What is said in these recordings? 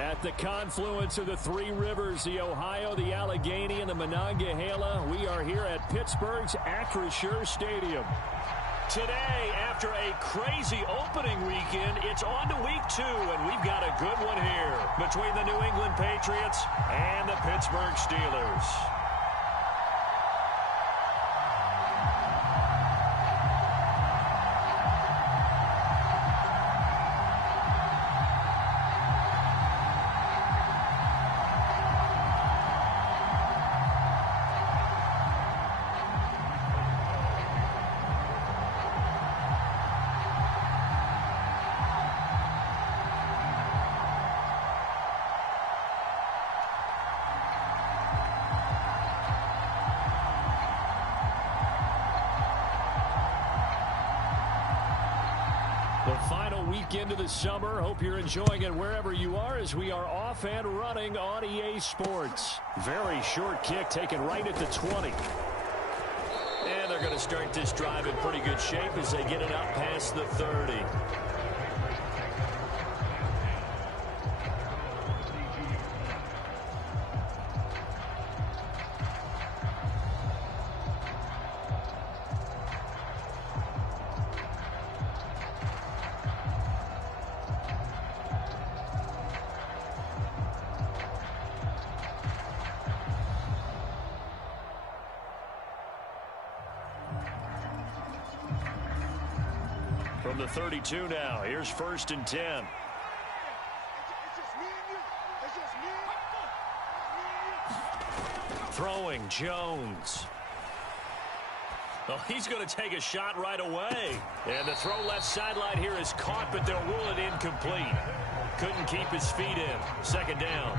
At the confluence of the three rivers, the Ohio, the Allegheny, and the Monongahela, we are here at Pittsburgh's Acrisure Stadium. Today, after a crazy opening weekend, it's on to week 2, and we've got a good one here between the New England Patriots and the Pittsburgh Steelers. The final weekend of the summer. Hope you're enjoying it wherever you are as we are off and running on EA Sports. Very short kick taken right at the 20. And they're going to start this drive in pretty good shape as they get it up past the 30. From the 32 now, here's 1st and 10. Throwing Jones. Oh, he's going to take a shot right away. And the throw left sideline here is caught, but they'll rule it incomplete. Couldn't keep his feet in. 2nd down.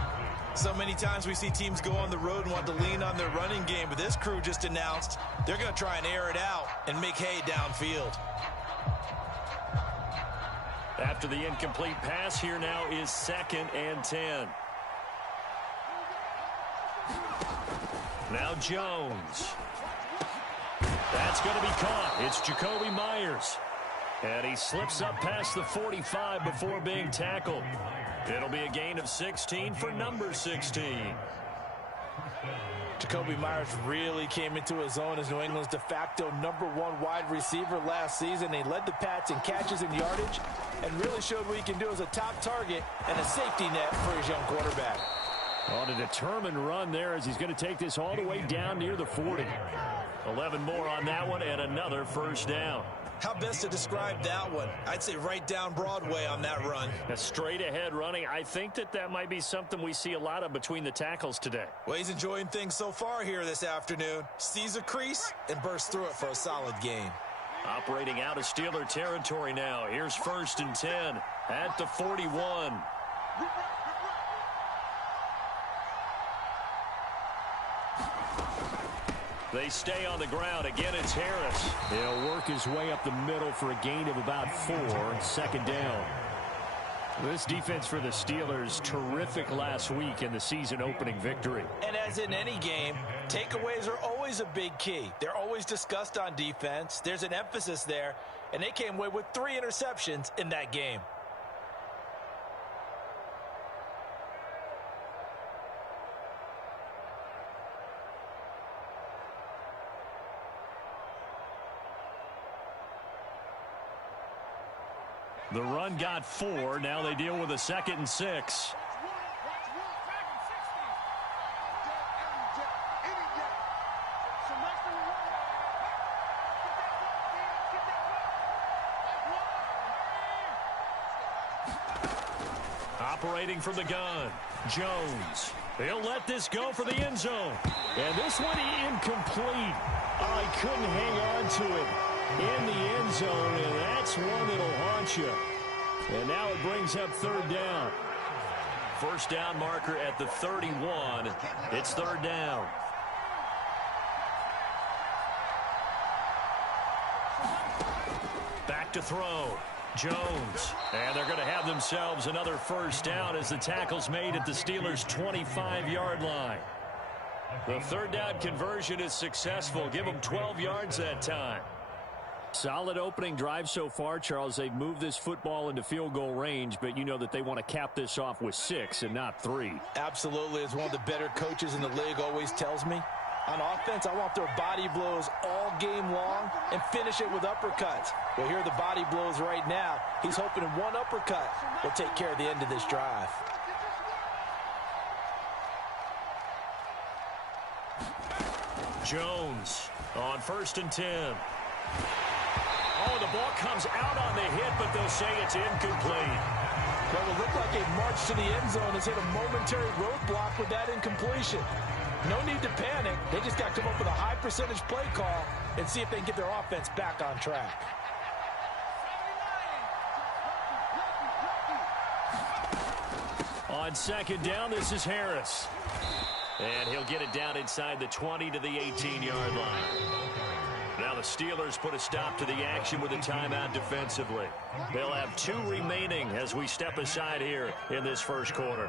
So many times we see teams go on the road and want to lean on their running game, but this crew just announced they're going to try and air it out and make hay downfield. After the incomplete pass, here now is 2nd and 10. Now Jones. That's going to be caught. It's Jacoby Myers. And he slips up past the 45 before being tackled. It'll be a gain of 16 for number 16. Jacoby Myers really came into his own as New England's de facto #1 wide receiver last season. He led the Pats in catches and yardage and really showed what he can do as a top target and a safety net for his young quarterback. On a determined run there as he's going to take this all the way down near the 40. 11 more on that one and another 1st down. How best to describe that one? I'd say right down Broadway on that run. A straight ahead running. I think that might be something we see a lot of between the tackles today. Well, he's enjoying things so far here this afternoon. Sees a crease and bursts through it for a solid gain. Operating out of Steeler territory now. Here's 1st and 10 at the 41. They stay on the ground. Again, it's Harris. He'll work his way up the middle for a gain of about 4. 2nd down. This defense for the Steelers, terrific last week in the season-opening victory. And as in any game, takeaways are always a big key. They're always discussed on defense. There's an emphasis there, and they came away with 3 interceptions in that game. The run got 4. Now they deal with a 2nd and 6. Operating from the gun, Jones. He'll let this go for the end zone. And this one incomplete. Oh, he couldn't hang on to it in the end zone, and that's one that'll haunt you. And now it brings up 3rd down. 1st down marker at the 31. It's 3rd down. Back to throw. Jones. And they're going to have themselves another 1st down as the tackle's made at the Steelers' 25-yard line. The 3rd down conversion is successful. Give them 12 yards that time. Solid opening drive so far, Charles. They've moved this football into field goal range, but you know that they want to cap this off with 6 and not 3. Absolutely. As one of the better coaches in the league always tells me, on offense, I want their body blows all game long and finish it with uppercuts. Well, here are the body blows right now. He's hoping one uppercut will take care of the end of this drive. Jones on 1st and 10. Oh, the ball comes out on the hit, but they'll say it's incomplete. Well, it looked like a march to the end zone has hit a momentary roadblock with that incompletion. No need to panic. They just got to come up with a high percentage play call and see if they can get their offense back on track. On 2nd down, this is Harris. And he'll get it down inside the 20 to the 18-yard line. Now the Steelers put a stop to the action with a timeout defensively. They'll have 2 remaining as we step aside here in this first quarter.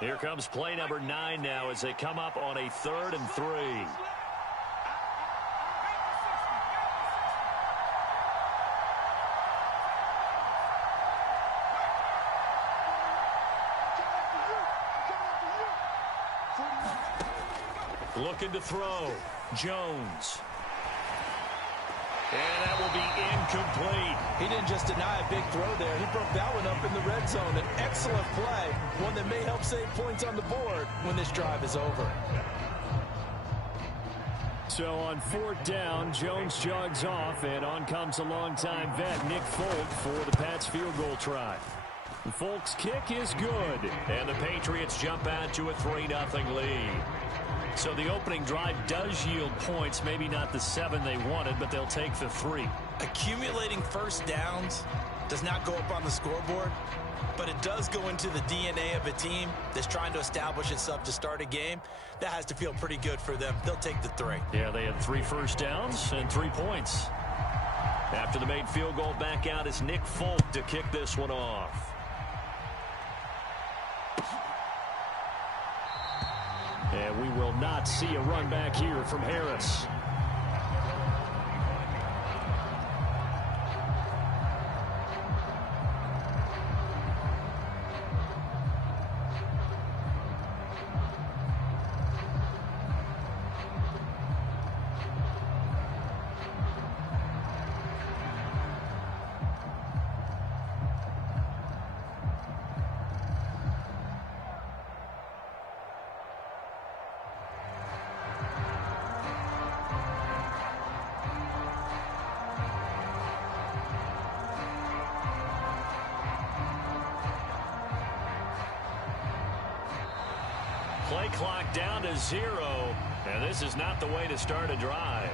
Here comes play number 9 now as they come up on a 3rd and 3. Looking to throw. Jones. And that will be incomplete. He didn't just deny a big throw there. He broke that one up in the red zone. An excellent play, one that may help save points on the board when this drive is over. So on 4th down, Jones jogs off, and on comes a longtime vet, Nick Folk, for the Pats field goal try. Folk's kick is good, and the Patriots jump out to a 3-0 lead. So the opening drive does yield points, maybe not the 7 they wanted, but they'll take the 3. Accumulating first downs does not go up on the scoreboard, but it does go into the DNA of a team that's trying to establish itself to start a game. That has to feel pretty good for them. They'll take the 3. Yeah, they had 3 first downs and 3 points. After the made field goal, back out is Nick Folk to kick this one off. And we will not see a run back here from Harris. Play clock down to 0, and this is not the way to start a drive.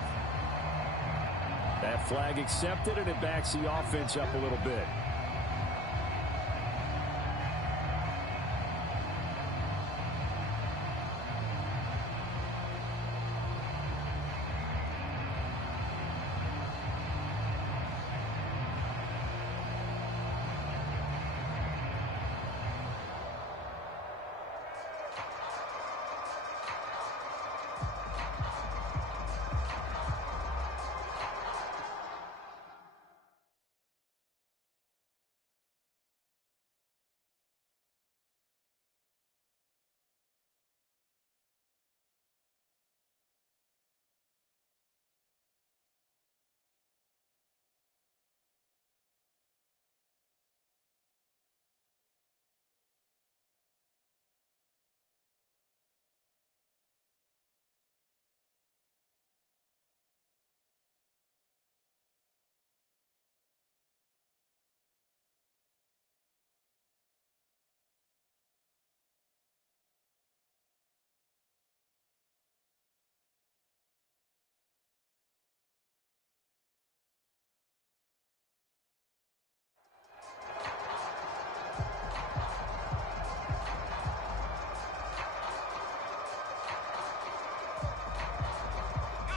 That flag accepted, and it backs the offense up a little bit.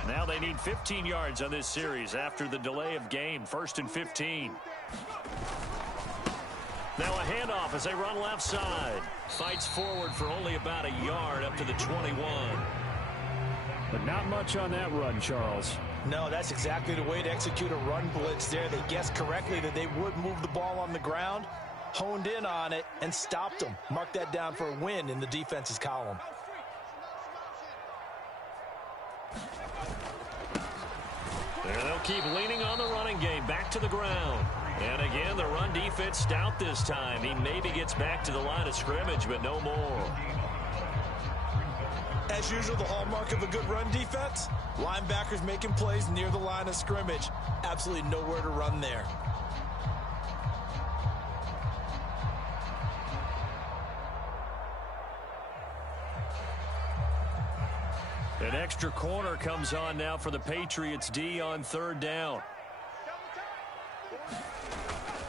Now they need 15 yards on this series after the delay of game. 1st and 15. Now a handoff as they run left side. Fights forward for only about a yard up to the 21. But not much on that run, Charles. No, that's exactly the way to execute a run blitz there. They guessed correctly that they would move the ball on the ground, honed in on it, and stopped them. Mark that down for a win in the defense's column. And they'll keep leaning on the running game. Back to the ground. And again, the run defense stout this time. He maybe gets back to the line of scrimmage, but no more. As usual, the hallmark of a good run defense, linebackers making plays near the line of scrimmage. Absolutely nowhere to run there. An extra corner comes on now for the Patriots D on third down.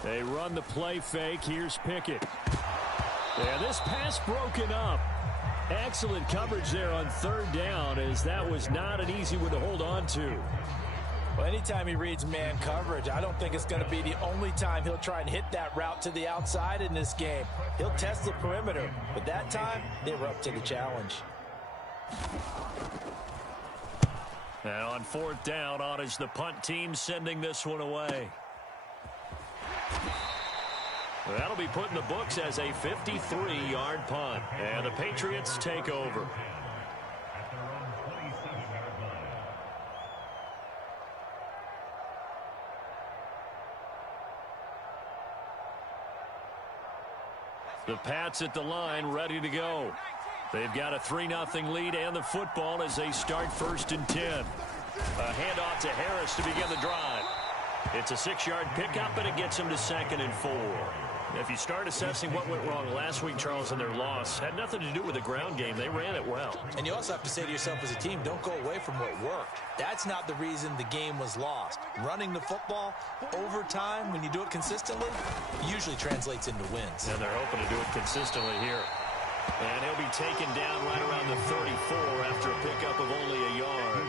They run the play fake. Here's Pickett. And this pass broken up. Excellent coverage there on third down, as that was not an easy one to hold on to. Well, anytime he reads man coverage, I don't think it's going to be the only time he'll try and hit that route to the outside in this game. He'll test the perimeter, but that time, they were up to the challenge. And on fourth down, on is the punt team sending this one away. That'll be put in the books as a 53-yard punt. And the Patriots take over. The Pats at the line, ready to go. They've got a 3-0 lead and the football as they start 1st and 10. A handoff to Harris to begin the drive. It's a 6-yard pickup, and it gets him to 2nd and 4. If you start assessing what went wrong last week, Charles, in their loss, had nothing to do with the ground game. They ran it well. And you also have to say to yourself as a team, don't go away from what worked. That's not the reason the game was lost. Running the football over time, when you do it consistently, usually translates into wins. And they're hoping to do it consistently here. And he'll be taken down right around the 34 after a pickup of only a yard.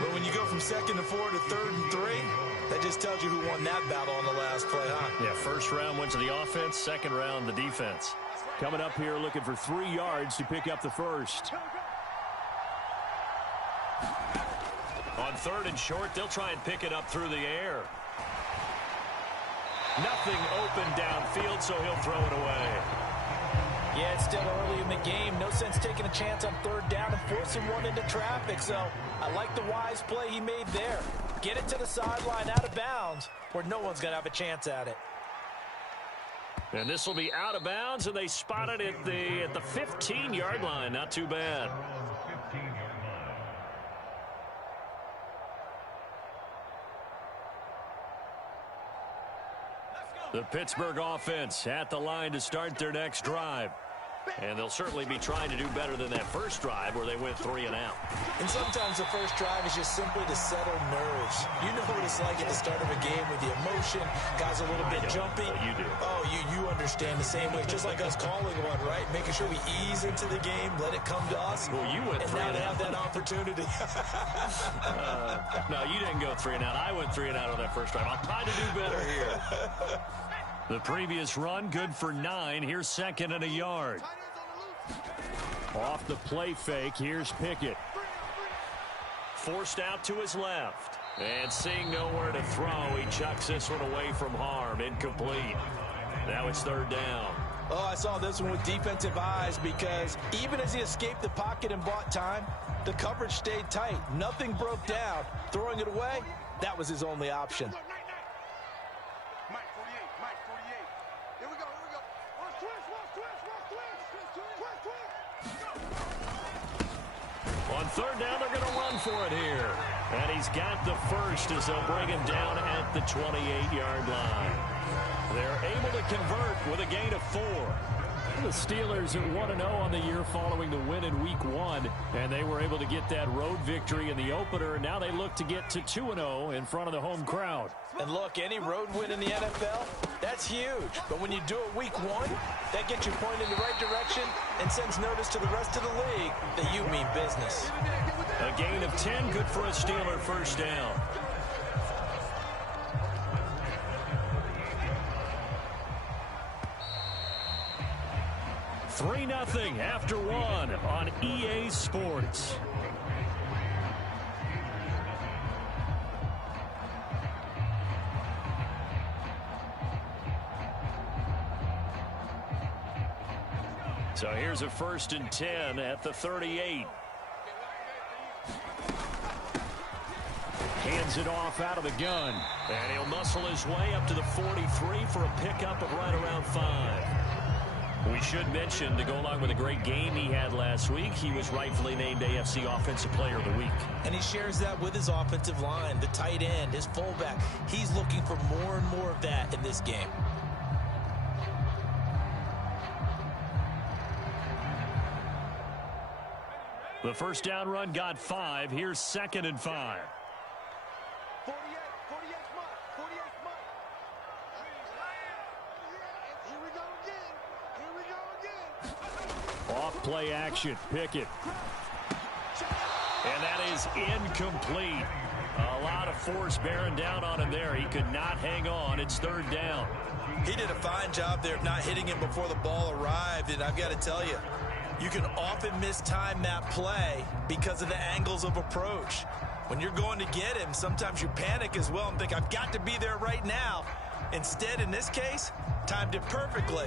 But when you go from 2nd and 4 to 3rd and 3, that just tells you who won that battle on the last play, huh? Yeah, first round went to the offense, second round the defense. Coming up here looking for 3 yards to pick up the first. On 3rd and short, they'll try and pick it up through the air. Nothing open downfield, so he'll throw it away. Yeah, it's still early in the game. No sense taking a chance on 3rd down and forcing one into traffic. So I like the wise play he made there. Get it to the sideline out of bounds where no one's going to have a chance at it. And this will be out of bounds, and they spot it at the 15-yard line. Not too bad. The Pittsburgh offense at the line to start their next drive. And they'll certainly be trying to do better than that first drive where they went 3 and out. And sometimes the first drive is just simply to settle nerves. You know what it's like at the start of a game with the emotion. Guys a little bit jumpy. You do. Oh, you understand the same way. Just like us calling one, right? Making sure we ease into the game, let it come to us. Well, you went 3 and and now out. they have that opportunity. No, you didn't go 3 and out. I went 3 and out on that first drive. I'll try to do better here. The previous run, good for 9. Here's 2nd and a yard. Off the play fake, here's Pickett. Forced out to his left. And seeing nowhere to throw, he chucks this one away from harm. Incomplete. Now it's 3rd down. Oh, I saw this one with defensive eyes because even as he escaped the pocket and bought time, the coverage stayed tight. Nothing broke down. Throwing it away, that was his only option. On 3rd down, they're going to run for it here. And he's got the first as they'll bring him down at the 28-yard line. They're able to convert with a gain of 4. The Steelers at 1-0 on the year following the win in Week 1, and they were able to get that road victory in the opener, and now they look to get to 2-0 in front of the home crowd. And look, any road win in the NFL, that's huge. But when you do it Week 1, that gets you pointed in the right direction and sends notice to the rest of the league that you mean business. A gain of 10, good for a Steeler first down. 3-0 after one on EA Sports. So here's a 1st and 10 at the 38. Hands it off out of the gun. And he'll muscle his way up to the 43 for a pickup of right around 5. We should mention, to go along with a great game he had last week, he was rightfully named AFC Offensive Player of the Week. And he shares that with his offensive line, the tight end, his fullback. He's looking for more and more of that in this game. The first down run got 5. Here's 2nd and 5. 48 mark. 48 mark. Here we go again. Off play action. Pickett. And that is incomplete. A lot of force bearing down on him there. He could not hang on. It's 3rd down. He did a fine job there of not hitting him before the ball arrived. And I've got to tell you, you can often mistime that play because of the angles of approach. When you're going to get him, sometimes you panic as well and think, I've got to be there right now. Instead, in this case, timed it perfectly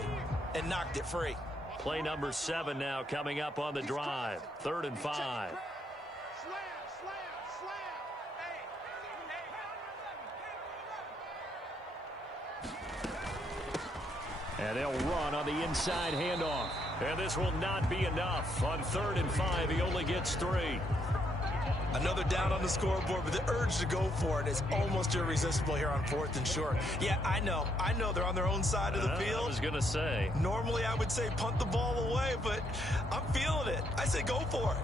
and knocked it free. Play number 7 now coming up on the drive. 3rd and 5. Slam. And they'll run on the inside handoff. And this will not be enough. On 3rd and 5, he only gets 3. Another down on the scoreboard, but the urge to go for it is almost irresistible here on 4th and short. Yeah, I know they're on their own side of the field. I was going to say. Normally, I would say punt the ball away, but I'm feeling it. I say go for it.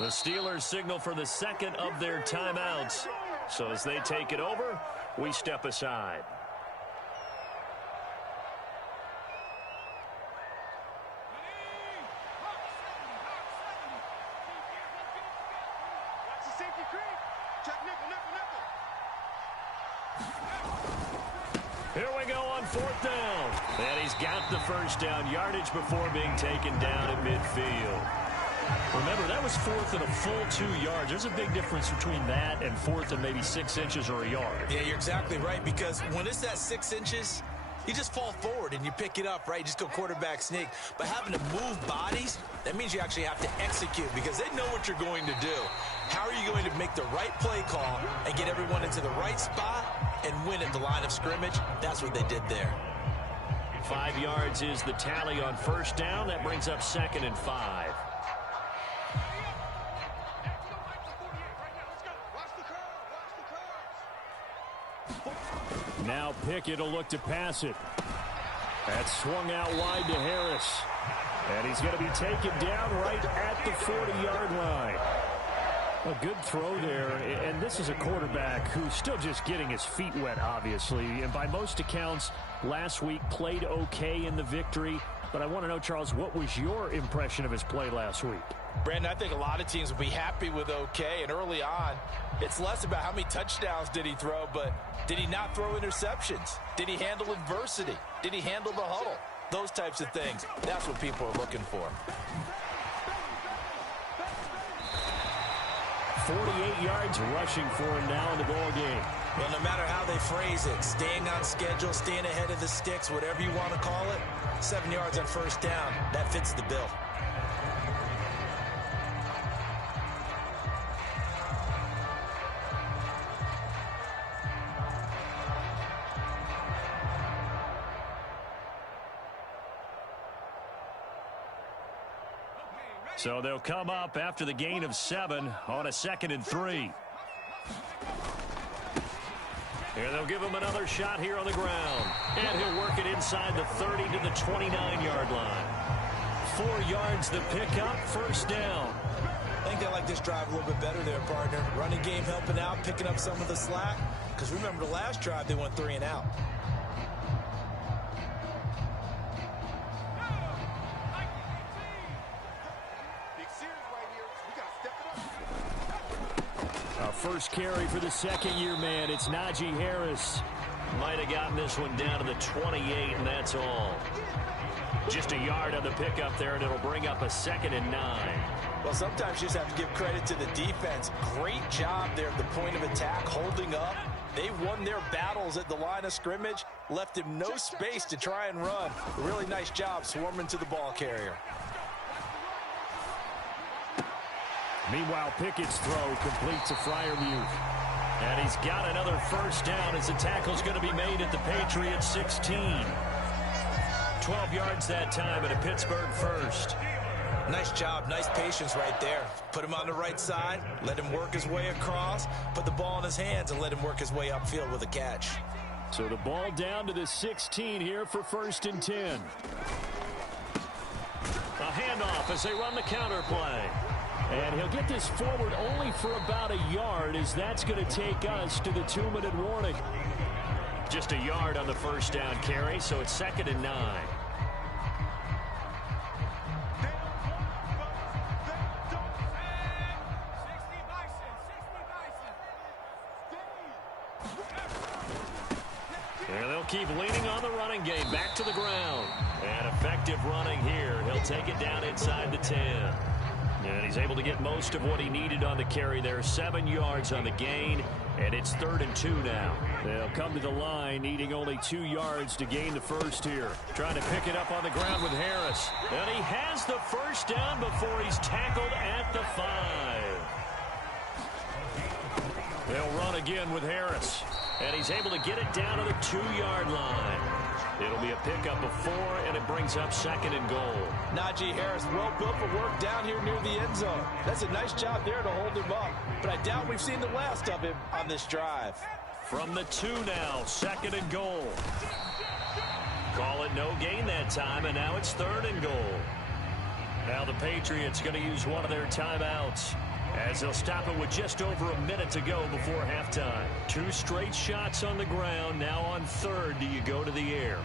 The Steelers signal for the 2nd of their timeouts. So as they take it over, we step aside. Here we go on 4th down. And he's got the 1st down yardage before being taken down at midfield. Remember, that was 4th and a full 2 yards. There's a big difference between that and 4th and maybe 6 inches or a yard. Yeah, you're exactly right, because when it's that 6 inches, you just fall forward and you pick it up, right? You just go quarterback sneak. But having to move bodies, that means you actually have to execute because they know what you're going to do. How are you going to make the right play call and get everyone into the right spot and win at the line of scrimmage? That's what they did there. 5 yards is the tally on 1st down. That brings up 2nd and 5. Now Pickett will look to pass it. That's swung out wide to Harris. And he's going to be taken down right at the 40-yard line. A good throw there, and this is a quarterback who's still just getting his feet wet, obviously. And by most accounts, last week played okay in the victory. But I want to know, Charles, what was your impression of his play last week? Brandon, I think a lot of teams will be happy with okay, and early on, it's less about how many touchdowns did he throw, but did he not throw interceptions? Did he handle adversity? Did he handle the huddle? Those types of things. That's what people are looking for. 48 yards rushing for him now in the ball game. Well, no matter how they phrase it, staying on schedule, staying ahead of the sticks, whatever you want to call it, 7 yards on 1st down, that fits the bill. So they'll come up after the gain of 7 on a 2nd and 3. And they'll give him another shot here on the ground. And he'll work it inside the 30 to the 29-yard line. 4 yards the pickup, 1st down. I think they like this drive a little bit better there, partner. Running game helping out, picking up some of the slack. Because remember, the last drive, they went 3 and out. First carry for the second-year man. It's Najee Harris. Might have gotten this one down to the 28, and that's all. Just a yard on the pickup there, and it'll bring up a 2nd and 9. Well, sometimes you just have to give credit to the defense. Great job there at the point of attack, holding up. They won their battles at the line of scrimmage, left him no space to try and run. A really nice job swarming to the ball carrier. Meanwhile, Pickett's throw complete to Freiermuth. And he's got another first down as the tackle's going to be made at the Patriots 16. 12 yards that time and a Pittsburgh first. Nice job, nice patience right there. Put him on the right side, let him work his way across, put the ball in his hands, and let him work his way upfield with a catch. So the ball down to the 16 here for 1st and 10. A handoff as they run the counter play. And he'll get this forward only for about a yard, as that's going to take us to the 2-minute warning. Just a yard on the first down carry, so it's 2nd and 9. And they'll keep leaning on the running game. Back to the ground. And effective running here. He'll take it down inside the 10. And he's able to get most of what he needed on the carry there. 7 yards on the gain, and it's 3rd and 2 now. They'll come to the line, needing only 2 yards to gain the first here. Trying to pick it up on the ground with Harris. And he has the first down before he's tackled at the 5. They'll run again with Harris. And he's able to get it down to the 2-yard line. It'll be a pickup of 4, and it brings up 2nd and goal. Najee Harris, well built for work down here near the end zone. That's a nice job there to hold him up. But I doubt we've seen the last of him on this drive. From the 2 now, 2nd and goal. Call it no gain that time, and now it's 3rd and goal. Now the Patriots going to use one of their timeouts, as they'll stop it with just over a minute to go before halftime. 2 straight shots on the ground. Now on 3rd, do you go to the air?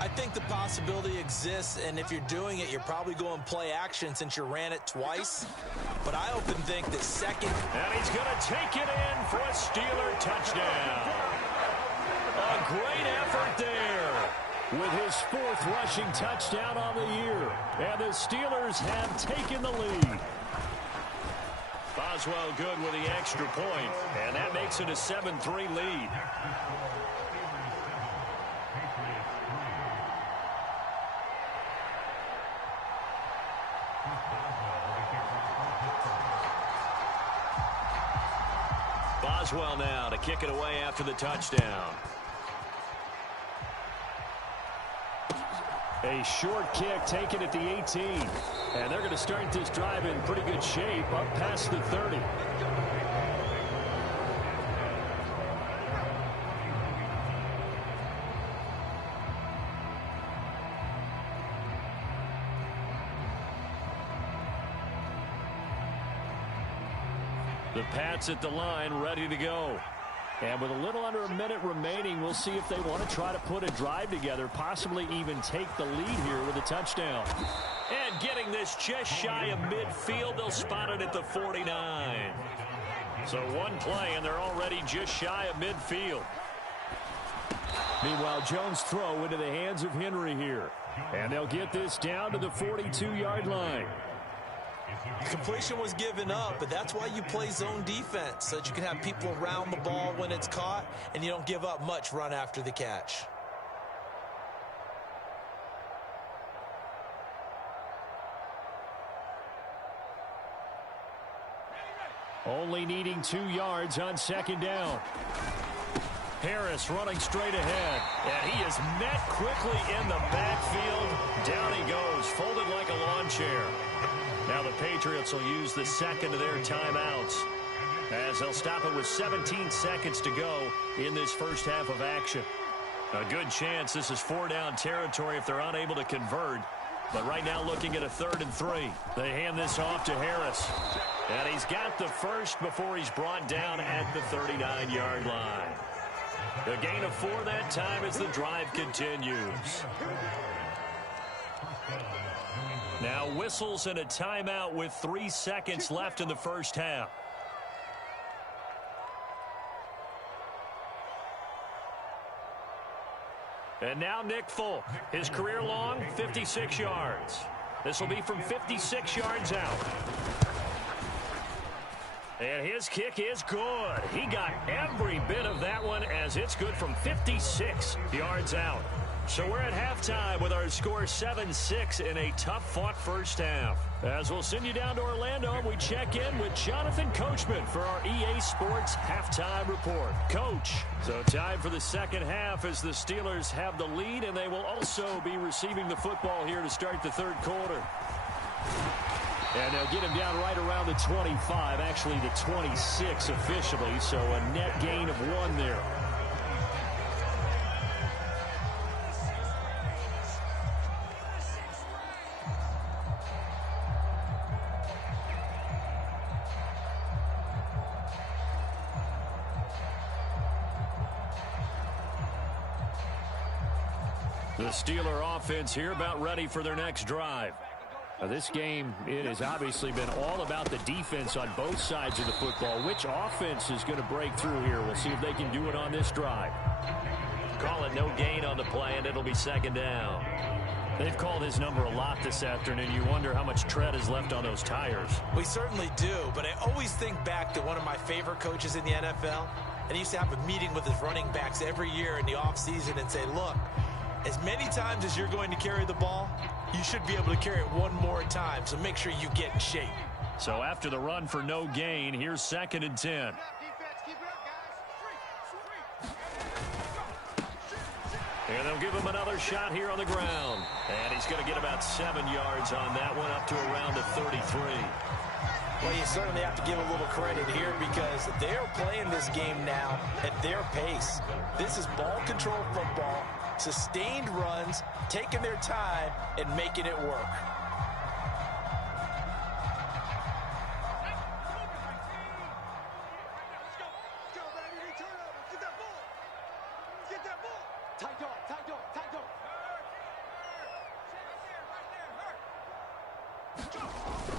I think the possibility exists, and if you're doing it, you're probably going play action since you ran it twice. But I often think that 2nd. And he's going to take it in for a Steeler touchdown. A great effort there. With his 4th rushing touchdown on the year. And the Steelers have taken the lead. Boswell good with the extra point, and that makes it a 7-3 lead. Boswell now to kick it away after the touchdown. A short kick taken at the 18. And they're going to start this drive in pretty good shape up past the 30. The Pats at the line, ready to go. And with a little under a minute remaining, we'll see if they want to try to put a drive together, possibly even take the lead here with a touchdown. And getting this just shy of midfield, they'll spot it at the 49. So one play, and they're already just shy of midfield. Meanwhile, Jones' throw into the hands of Henry here. And they'll get this down to the 42-yard line. Completion was given up, but that's why you play zone defense, so that you can have people around the ball when it's caught, and you don't give up much run after the catch. Only needing 2 yards on 2nd down. Harris running straight ahead, and he is met quickly in the backfield. Down he goes, folded like a lawn chair. Now the Patriots will use the 2nd of their timeouts, as they'll stop it with 17 seconds to go in this first half of action. A good chance this is 4-down territory if they're unable to convert. But right now looking at a 3rd and 3. They hand this off to Harris. And he's got the first before he's brought down at the 39-yard line. The gain of 4 that time as the drive continues. Now whistles and a timeout with 3 seconds left in the first half. And now Nick Folk, his career long, 56 yards. This will be from 56 yards out. And his kick is good. He got every bit of that one as it's good from 56 yards out. So we're at halftime with our score 7-6 in a tough-fought first half. As we'll send you down to Orlando, we check in with Jonathan Coachman for our EA Sports Halftime Report. Coach, so time for the second half as the Steelers have the lead, and they will also be receiving the football here to start the third quarter. And they'll get him down right around the 25, actually the 26 officially, so a net gain of 1 there. The Steeler offense here about ready for their next drive. Now this game, it has obviously been all about the defense on both sides of the football. Which offense is going to break through here? We'll see if they can do it on this drive. Call it no gain on the play, and it'll be second down. They've called his number a lot this afternoon. You wonder how much tread is left on those tires. We certainly do, but I always think back to one of my favorite coaches in the NFL. And he used to have a meeting with his running backs every year in the offseason and say, look, as many times as you're going to carry the ball, you should be able to carry it one more time, so make sure you get in shape. So after the run for no gain, here's 2nd and 10. And they'll give him another shot here on the ground. And he's going to get about 7 yards on that one, up to around the 33. Well, you certainly have to give a little credit here because they're playing this game now at their pace. This is ball control football, sustained runs, taking their time, and making it work.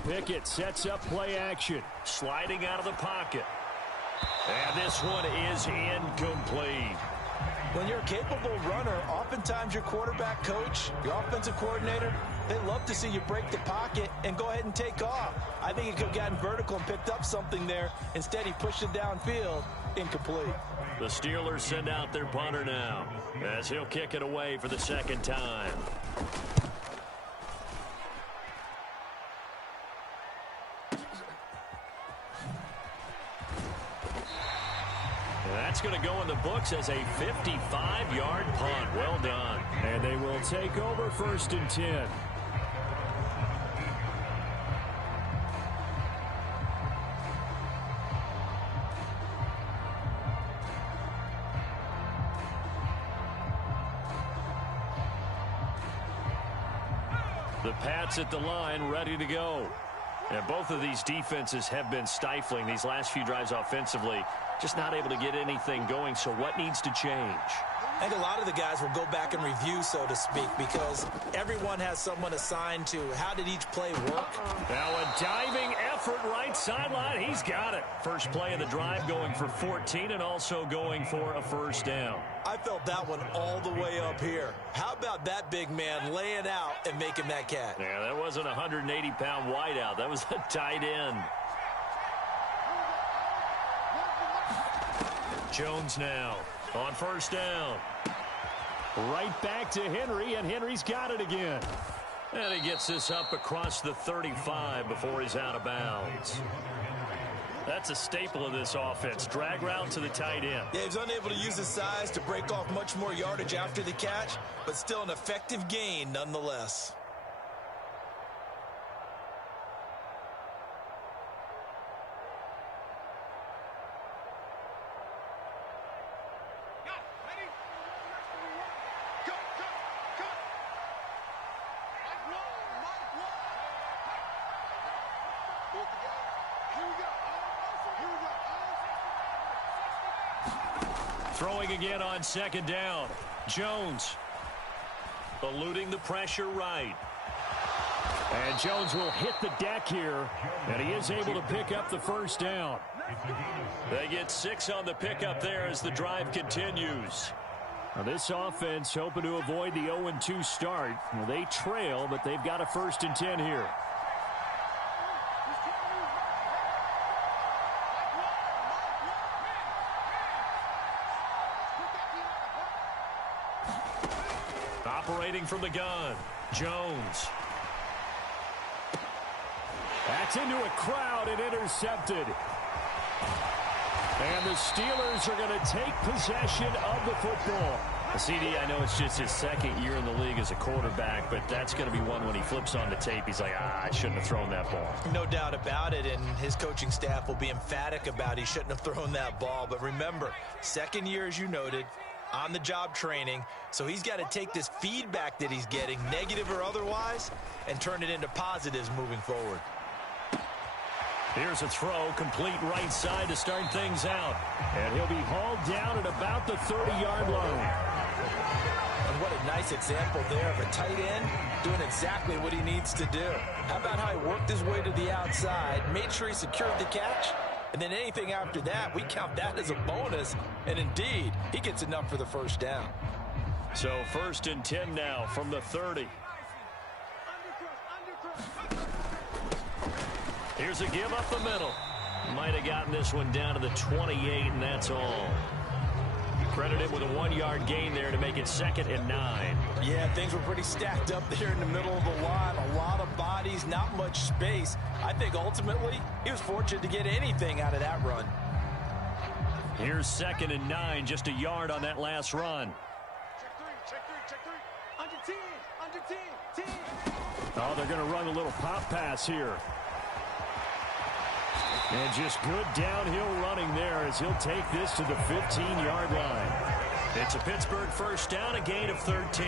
Pickett sets up play action, sliding out of the pocket. And this one is incomplete. When you're a capable runner, oftentimes your quarterback coach, your offensive coordinator, they love to see you break the pocket and go ahead and take off. I think he could have gotten vertical and picked up something there. Instead, he pushed it downfield. Incomplete. The Steelers send out their punter now as he'll kick it away for the second time. That's going to go in the books as a 55-yard punt. Well done. And they will take over 1st and 10. The Pats at the line, ready to go. And both of these defenses have been stifling these last few drives offensively. Just not able to get anything going, so what needs to change? I think a lot of the guys will go back and review, so to speak, because everyone has someone assigned to how did each play work. Now a diving effort right sideline. He's got it. First play of the drive going for 14 and also going for a first down. I felt that one all the way up here. How about that big man laying out and making that catch? Yeah, that wasn't a 180-pound wideout. That was a tight end. Jones now on first down. Right back to Henry, and Henry's got it again. And he gets this up across the 35 before he's out of bounds. That's a staple of this offense. Drag route to the tight end. Yeah, he's unable to use his size to break off much more yardage after the catch, but still an effective gain nonetheless. Throwing again on second down. Jones eluding the pressure right. And Jones will hit the deck here, and he is able to pick up the first down. They get 6 on the pickup there as the drive continues. Now this offense hoping to avoid the 0-2 start. Well, they trail, but they've got a 1st and 10 here. Operating from the gun, Jones. That's into a crowd and intercepted. And the Steelers are going to take possession of the football. CD, I know it's just his 2nd year in the league as a quarterback, but that's going to be one when he flips on the tape. He's like, I shouldn't have thrown that ball. No doubt about it, and his coaching staff will be emphatic about he shouldn't have thrown that ball. But remember, 2nd year, as you noted, on-the-job training, so he's got to take this feedback that he's getting, negative or otherwise, and turn it into positives moving forward. Here's a throw, complete right side to start things out. And he'll be hauled down at about the 30-yard line. And what a nice example there of a tight end doing exactly what he needs to do. How about how he worked his way to the outside, made sure he secured the catch, and then anything after that, we count that as a bonus. And indeed, he gets enough for the first down. So 1st and 10 now from the 30. Here's a give up the middle. Might have gotten this one down to the 28, and that's all. Credited with a 1-yard gain there to make it 2nd and 9. Yeah, things were pretty stacked up there in the middle of the line. A lot of bodies, not much space. I think ultimately he was fortunate to get anything out of that run. Here's 2nd and 9, just a yard on that last run. Check three. Under 10. Oh, they're going to run a little pop pass here. And just good downhill running there as he'll take this to the 15-yard line. It's a Pittsburgh first down, a gain of 13.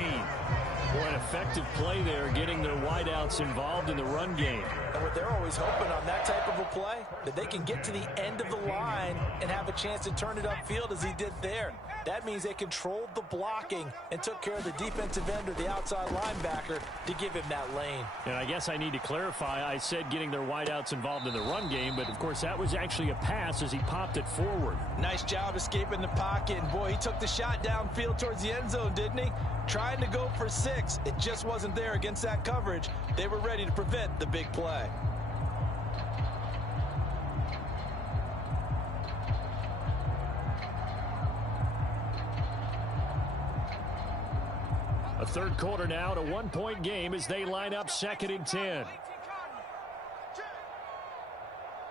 Boy, an effective play there, getting their wideouts involved in the run game. And what they're always hoping on that type of a play, that they can get to the end of the line and have a chance to turn it upfield as he did there. That means they controlled the blocking and took care of the defensive end or the outside linebacker to give him that lane. And I guess I need to clarify, I said getting their wideouts involved in the run game, but of course that was actually a pass as he popped it forward. Nice job escaping the pocket, and boy, he took the shot downfield towards the end zone, didn't he? Trying to go for 6. It just wasn't there against that coverage. They were ready to prevent the big play. A 3rd quarter now, a 1-point game as they line up 2nd and 10.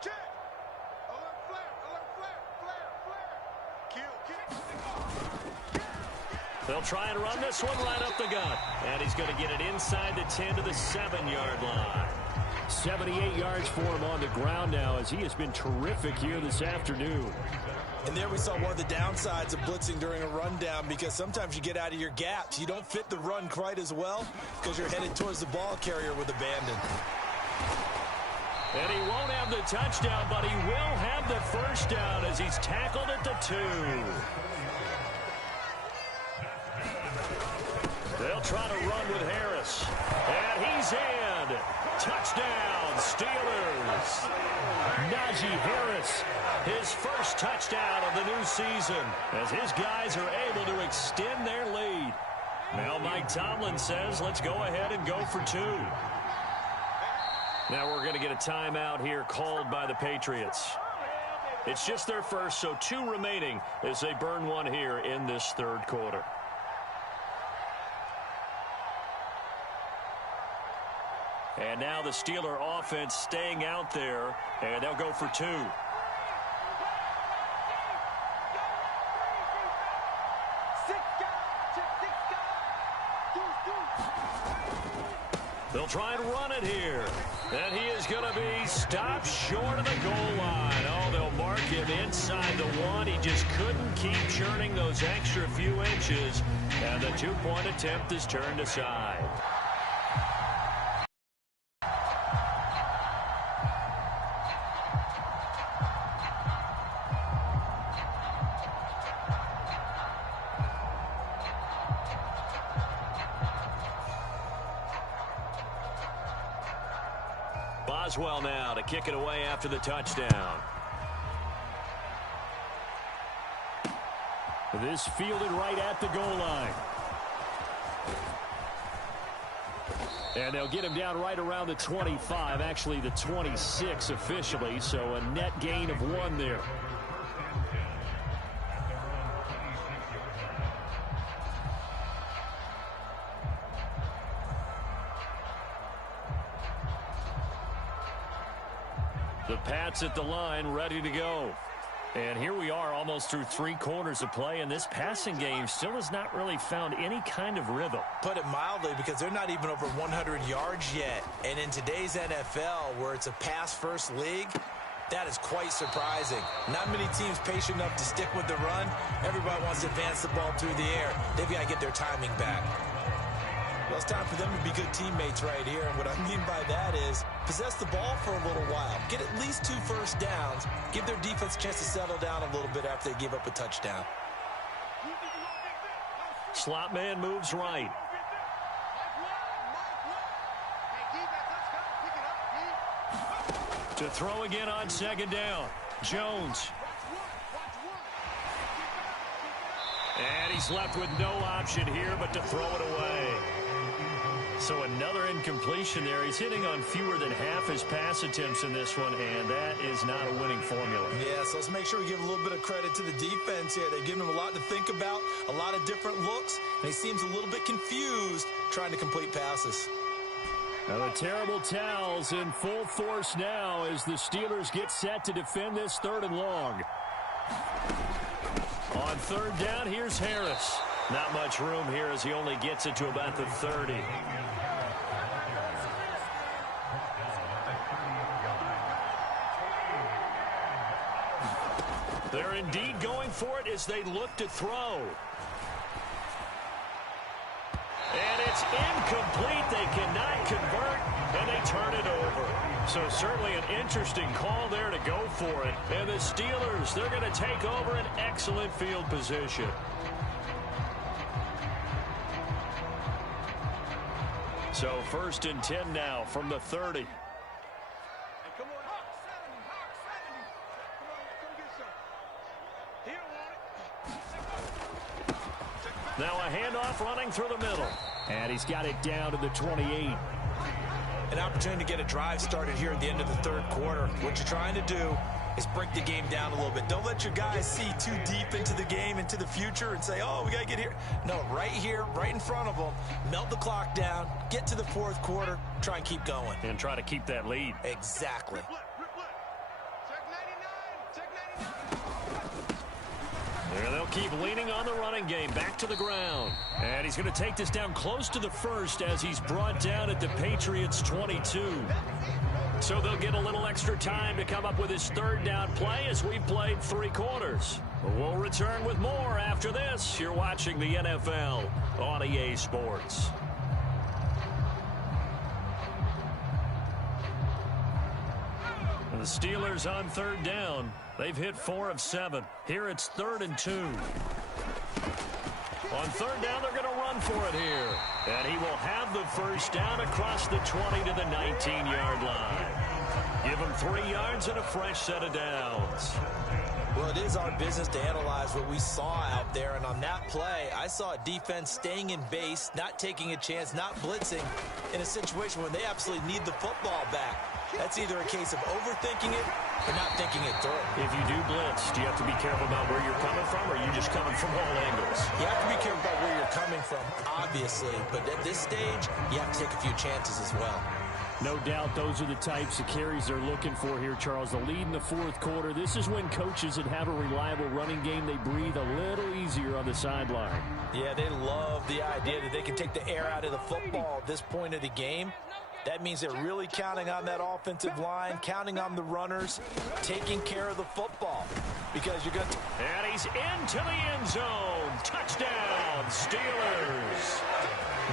Check. Alert flare. Kill. They'll try and run this one right up the gut. And he's going to get it inside the 10 to the 7-yard line. 78 yards for him on the ground now as he has been terrific here this afternoon. And there we saw one of the downsides of blitzing during a rundown, because sometimes you get out of your gaps. You don't fit the run quite as well because you're headed towards the ball carrier with abandon. And he won't have the touchdown, but he will have the first down as he's tackled at the 2. They'll try to run with Harris. And he's in. Touchdown, Steelers. Najee Harris, his first touchdown of the new season as his guys are able to extend their lead. Now Mike Tomlin says, let's go ahead and go for 2. Now we're going to get a timeout here called by the Patriots. It's just their first, so 2 remaining as they burn one here in this 3rd quarter. And now the Steeler offense staying out there, and they'll go for 2. They'll try and run it here. And he is going to be stopped short of the goal line. Oh, they'll mark him inside the 1. He just couldn't keep churning those extra few inches. And the 2-point attempt is turned aside. Boswell now to kick it away after the touchdown. This fielded right at the goal line. And they'll get him down right around the 25, actually the 26 officially, so a net gain of 1 there. The Pats at the line, ready to go. And here we are almost through 3 quarters of play, and this passing game still has not really found any kind of rhythm. Put it mildly, because they're not even over 100 yards yet. And in today's NFL, where it's a pass-first league, that is quite surprising. Not many teams patient enough to stick with the run. Everybody wants to advance the ball through the air. They've got to get their timing back. Well, it's time for them to be good teammates right here. And what I mean by that is possess the ball for a little while. Get at least 2 first downs. Give their defense a chance to settle down a little bit after they give up a touchdown. Slot man moves right. To throw again on 2nd down. Jones. And he's left with no option here but to throw it away. So another incompletion there. He's hitting on fewer than half his pass attempts in this one, and that is not a winning formula. Yeah, so let's make sure we give a little bit of credit to the defense here. They've given him a lot to think about, a lot of different looks, and he seems a little bit confused trying to complete passes. Now the terrible towels in full force now as the Steelers get set to defend this 3rd and long. On 3rd down, here's Harris. Not much room here as he only gets it to about the 30. They're indeed going for it as they look to throw. And it's incomplete. They cannot convert, and they turn it over. So certainly an interesting call there to go for it. And the Steelers, they're going to take over an excellent field position. So 1st and 10 now from the 30. Now a handoff running through the middle. And he's got it down to the 28. An opportunity to get a drive started here at the end of the 3rd quarter. What you're trying to do is break the game down a little bit. Don't let your guys see too deep into the game, into the future, and say, oh, we got to get here. No, right here, right in front of them, melt the clock down, get to the 4th quarter, try and keep going. And try to keep that lead. Exactly. There they'll keep leaning on the running game. Back to the ground. And he's going to take this down close to the 1st as he's brought down at the Patriots' 22. So they'll get a little extra time to come up with his 3rd down play as we've played 3 quarters. We'll return with more after this. You're watching the NFL on EA Sports. The Steelers on 3rd down. They've hit 4 of 7. Here it's 3rd and 2. On 3rd down, they're going to run for it here. And he will have the 1st down across the 20 to the 19-yard line. Give him 3 yards and a fresh set of downs. Well, it is our business to analyze what we saw out there. And on that play, I saw a defense staying in base, not taking a chance, not blitzing in a situation where they absolutely need the football back. That's either a case of overthinking it or not thinking it through. If you do blitz, do you have to be careful about where you're coming from, or are you just coming from all angles? You have to be careful about where you're coming from, obviously. But at this stage, you have to take a few chances as well. No doubt those are the types of carries they're looking for here, Charles. The lead in the 4th quarter. This is when coaches that have a reliable running game, they breathe a little easier on the sideline. Yeah, they love the idea that they can take the air out of the football at this point of the game. That means they're really counting on that offensive line, counting on the runners, taking care of the football. Because you're going to... And he's into the end zone. Touchdown, Steelers.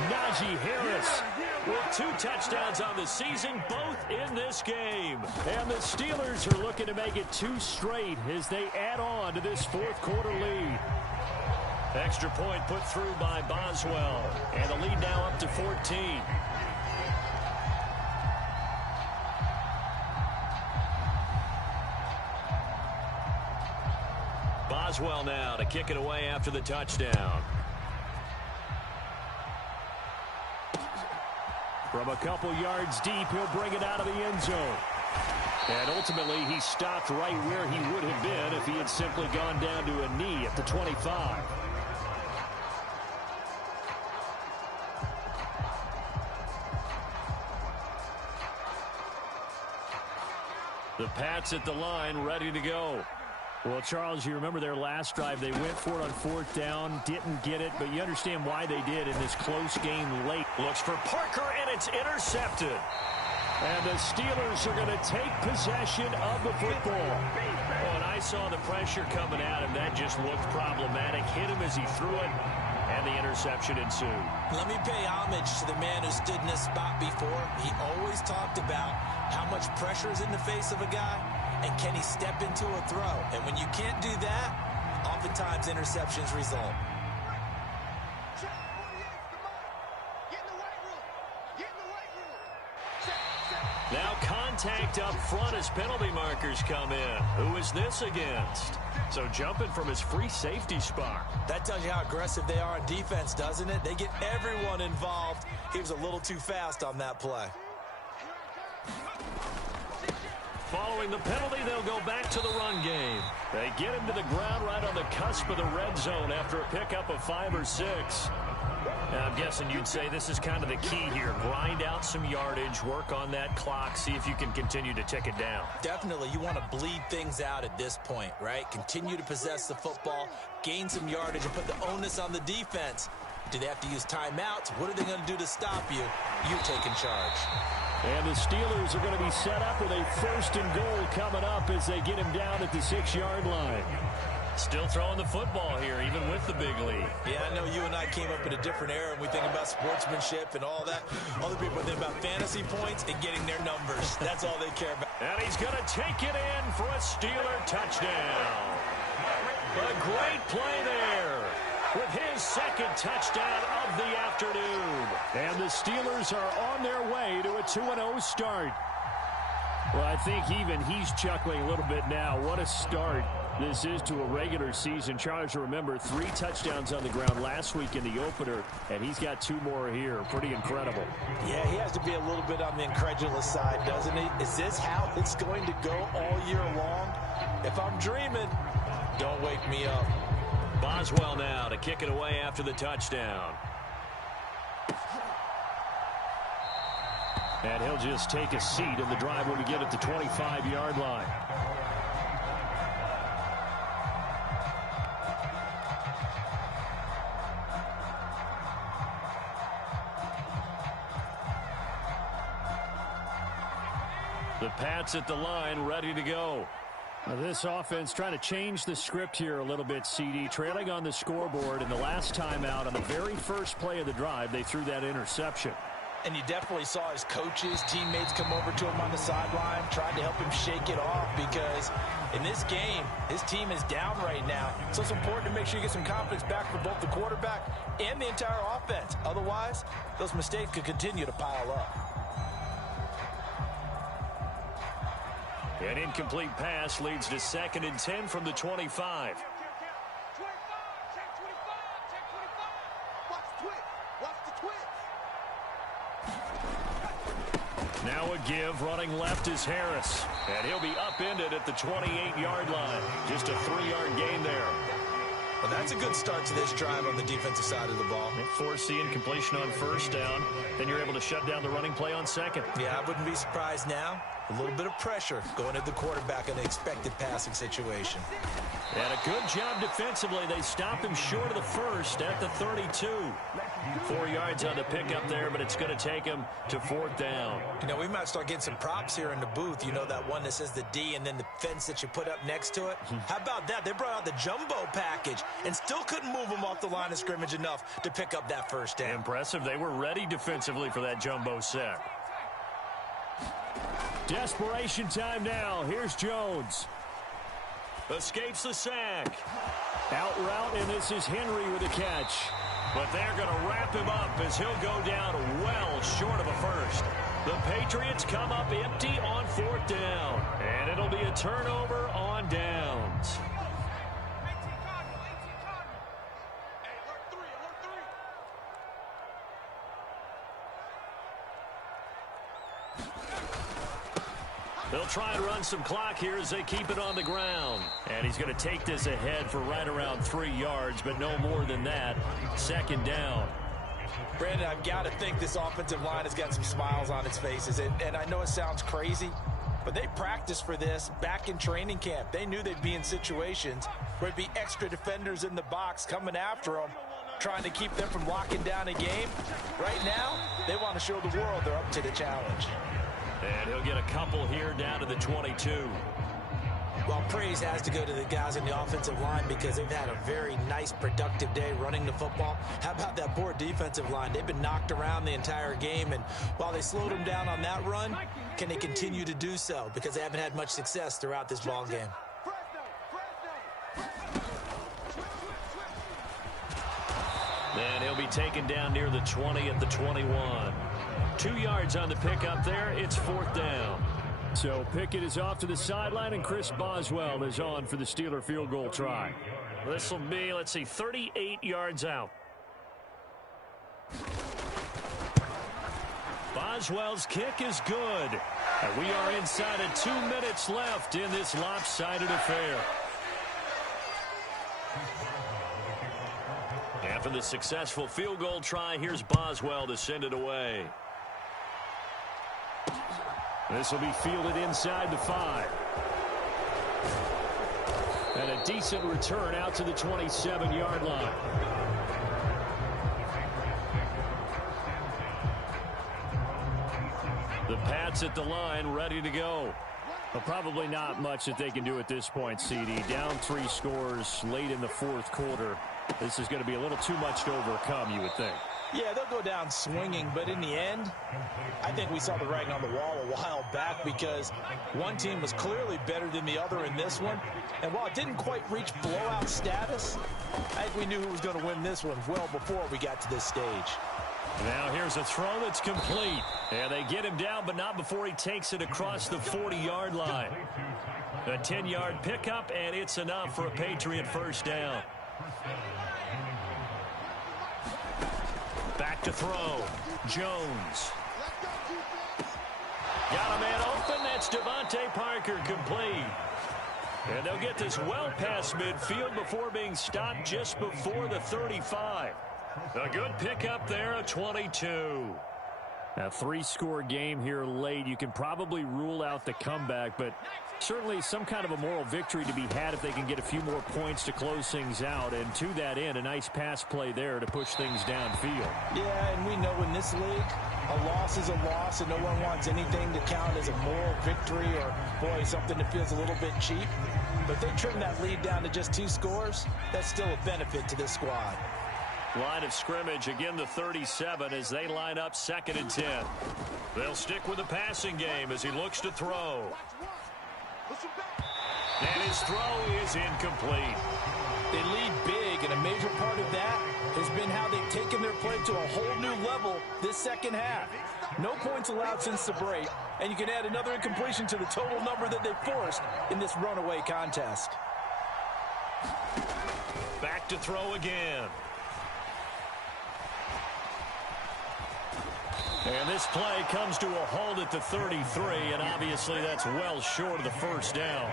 Najee Harris with 2 touchdowns on the season, both in this game. And the Steelers are looking to make it 2 straight as they add on to this 4th quarter lead. Extra point put through by Boswell. And the lead now up to 14. Boswell now to kick it away after the touchdown. From a couple yards deep, he'll bring it out of the end zone. And ultimately, he stopped right where he would have been if he had simply gone down to a knee at the 25. The Pats at the line, ready to go. Well, Charles, you remember their last drive. They went for it on 4th down, didn't get it, but you understand why they did in this close game late. Looks for Parker, and it's intercepted. And the Steelers are going to take possession of the football. Oh, and I saw the pressure coming at him. That just looked problematic. Hit him as he threw it, and the interception ensued. Let me pay homage to the man who stood in this spot before. He always talked about how much pressure is in the face of a guy, and can he step into a throw? And when you can't do that, oftentimes interceptions result. Now contact up front as penalty markers come in. Who is this against? So jumping from his free safety spot. That tells you how aggressive they are on defense, doesn't it? They get everyone involved. He was a little too fast on that play. Following the penalty, they'll go back to the run game. They get him to the ground right on the cusp of the red zone after a pickup of 5 or 6. Now, I'm guessing you'd say this is kind of the key here. Grind out some yardage, work on that clock, see if you can continue to tick it down. Definitely, you want to bleed things out at this point, right? Continue to possess the football, gain some yardage, and put the onus on the defense. Do they have to use timeouts? What are they going to do to stop you? You taking charge. And the Steelers are going to be set up with a 1st and goal coming up as they get him down at the 6-yard line. Still throwing the football here, even with the big lead. Yeah, I know you and I came up in a different era, and we think about sportsmanship and all that. Other people think about fantasy points and getting their numbers. That's all they care about. And he's going to take it in for a Steeler touchdown. A great play there with his 2nd touchdown of the afternoon. And the Steelers are on their way to a 2-0 start. Well, I think even he's chuckling a little bit now. What a start this is to a regular season. Charles, remember, 3 touchdowns on the ground last week in the opener, and he's got 2 more here. Pretty incredible. Yeah, he has to be a little bit on the incredulous side, doesn't he? Is this how it's going to go all year long? If I'm dreaming, don't wake me up. Boswell now to kick it away after the touchdown. And he'll just take a seat in the drive when we get at the 25-yard line. The Pats at the line, ready to go. Now this offense trying to change the script here a little bit, CD. Trailing on the scoreboard, and the last time out on the very first play of the drive, they threw that interception. And you definitely saw his coaches, teammates come over to him on the sideline, tried to help him shake it off, because in this game, his team is down right now. So it's important to make sure you get some confidence back for both the quarterback and the entire offense. Otherwise, those mistakes could continue to pile up. An incomplete pass leads to 2nd and 10 from the 25. Now a give, running left is Harris. And he'll be upended at the 28-yard line. Just a 3-yard gain there. Well, that's a good start to this drive on the defensive side of the ball. Forcing completion on 1st down. Then you're able to shut down the running play on 2nd. Yeah, I wouldn't be surprised now. A little bit of pressure going at the quarterback in an expected passing situation. And a good job defensively. They stop him short of the 1st at the 32. 4 yards on the pickup there, but it's going to take him to 4th down. You know, we might start getting some props here in the booth. You know, that one that says the D and then the fence that you put up next to it? How about that? They brought out the jumbo package and still couldn't move him off the line of scrimmage enough to pick up that 1st down. Impressive. They were ready defensively for that jumbo set. Desperation time now. Here's Jones. Escapes the sack. Out route, and this is Henry with a catch. But they're going to wrap him up as he'll go down well short of a 1st. The Patriots come up empty on 4th down. And it'll be a turnover on downs. They'll try and run some clock here as they keep it on the ground. And he's going to take this ahead for right around 3 yards, but no more than that. Second down. Brandon, I've got to think this offensive line has got some smiles on its faces. And I know it sounds crazy, but they practiced for this back in training camp. They knew they'd be in situations where there'd be extra defenders in the box coming after them, trying to keep them from locking down a game. Right now, they want to show the world they're up to the challenge. And he'll get a couple here down to the 22. Well, praise has to go to the guys in the offensive line because they've had a very nice, productive day running the football. How about that poor defensive line? They've been knocked around the entire game, and while they slowed them down on that run, can they continue to do so? Because they haven't had much success throughout this ball game. And he'll be taken down near the 20 at the 21. 2 yards on the pickup there. It's fourth down. So Pickett is off to the sideline, and Chris Boswell is on for the Steeler field goal try. This will be, let's see, 38 yards out. Boswell's kick is good. And we are inside of 2 minutes left in this lopsided affair. After the successful field goal try, here's Boswell to send it away. This will be fielded inside the 5. And a decent return out to the 27-yard line. The Pats at the line, ready to go. Well, probably not much that they can do at this point, CD. Down 3 scores late in the fourth quarter. This is going to be a little too much to overcome, you would think. Yeah, they'll go down swinging, but in the end, I think we saw the writing on the wall a while back because one team was clearly better than the other in this one. And while it didn't quite reach blowout status, I think we knew who was going to win this one well before we got to this stage. Now here's a throw that's complete. And they get him down, but not before he takes it across the 40-yard line. A 10-yard pickup, and it's enough for a Patriot first down. Back to throw. Jones. Got a man open. That's Devontae Parker complete. And they'll get this well past midfield before being stopped just before the 35. A good pickup there, a 22. A 3-score game here late. You can probably rule out the comeback, but certainly some kind of a moral victory to be had if they can get a few more points to close things out. And to that end, a nice pass play there to push things downfield. Yeah, and we know in this league, a loss is a loss, and no one wants anything to count as a moral victory or, boy, something that feels a little bit cheap. But if they trim that lead down to just 2 scores, that's still a benefit to this squad. Line of scrimmage, again the 37 as they line up 2nd and 10. They'll stick with the passing game as he looks to throw. And his throw is incomplete. They lead big, and a major part of that has been how they've taken their play to a whole new level this second half. No points allowed since the break, and you can add another incompletion to the total number that they forced in this runaway contest. Back to throw again. And this play comes to a halt at the 33, and obviously that's well short of the first down.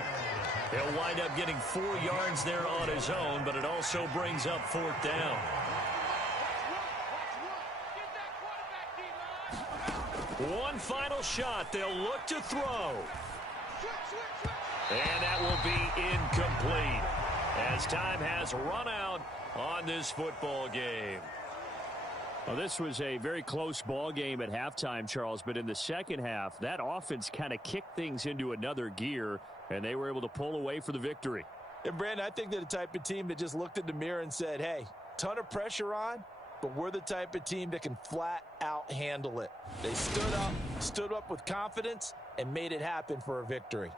He'll wind up getting 4 yards there on his own, but it also brings up 4th down. One final shot. They'll look to throw. And that will be incomplete as time has run out on this football game. Well, this was a very close ball game at halftime, Charles, but in the second half, that offense kind of kicked things into another gear, and they were able to pull away for the victory. And, Brandon, I think they're the type of team that just looked in the mirror and said, hey, ton of pressure on, but we're the type of team that can flat out handle it. They stood up with confidence, and made it happen for a victory.